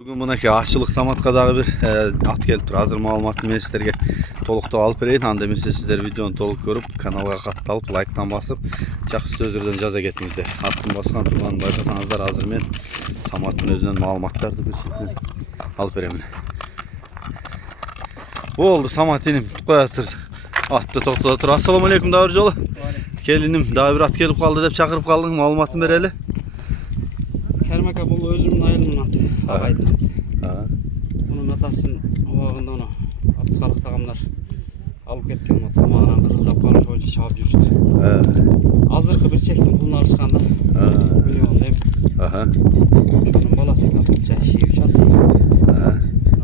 Бүгін мынакей ашылық Саматқа дағы bir ат келіп тұр. Азыр маалыматын мен сіздерге толықтап алып берейін. Анда мен сіздер видеоны толық көріп, каналға қатталып, лайктан басып, жақсы сөздерден жаза кетіңіздер. Аттың басқан тұрғанын байқасаңыздар, азыр мен Саматтың өзінен маалыматтарды бір шетінен алып беремін. Болды, Самат енім қоя тұр. Атты тоқтата тұр. Ассаламу алейкум дәуір жолы. Келінім дағы бір ат келіп қалды деп шақырып қалдың, маалыматын берелі. Kermaka бұл өзімнің айылымның аты, ағайдың аты. Бұның атасын оғағында оны Абдықалық тағамдар алып кеткен, тамағынан қырылдап қалып жойды шағып жүрішті. Азырқы бір чектің құлын алышқанда, миллион деп. Шоның баласы екен, бұл жәші үшасы.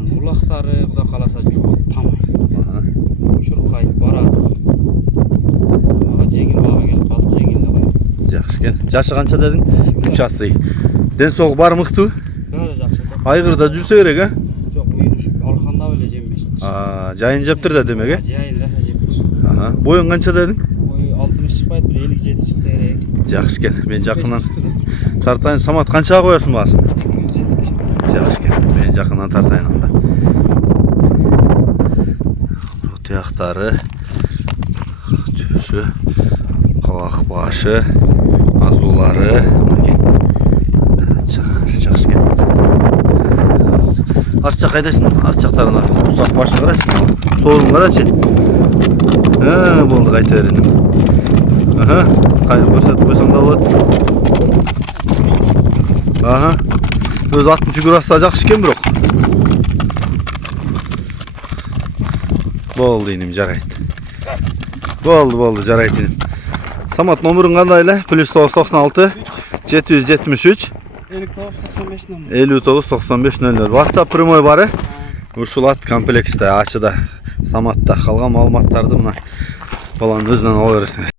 Ұлақтары құда қаласа жуып тамай. Шұрқайып барады. Тамаға жеңіл баға келіп қалды, жеңілді қойып. Жақсы кен. Жашы қанша дедің? 3 атсы. Den soğuk бар мықты? Бәрі жақсы. Айғырда жүрсе керек, а? Жоқ, арқанда біле жембеш. Жайын жептір де демек, а? Жайын раса жептір. Бойын қанша дедің? Бойы 60 шықпайды, бір 57 шықса керек. Жақсы кен. Мен жақыннан тартайын. Самат қаншаға қоясын басын? 270. Жақсы кен. Мен жақыннан тартайын анда. Тұяқтары, төші, қабақ башы, азулары. Жақсы кен. Арчақ қайдасың? Арчақтарына ұсақ башын қарашы. Солын қарашы. Болды қайта берін. Көрсетіп қойсаң да болады. Өз аттың фигурасы да жақсы кен бірақ. Болды енім, жарайды. Болды, жарайды енім. Самат номерін қандайлы? +996 773 59-95-00. WhatsApp прямой бары. Ушул ат комплексте ачыда Саматта қалған маалыматтарды мына баланың өзінен ала бересің.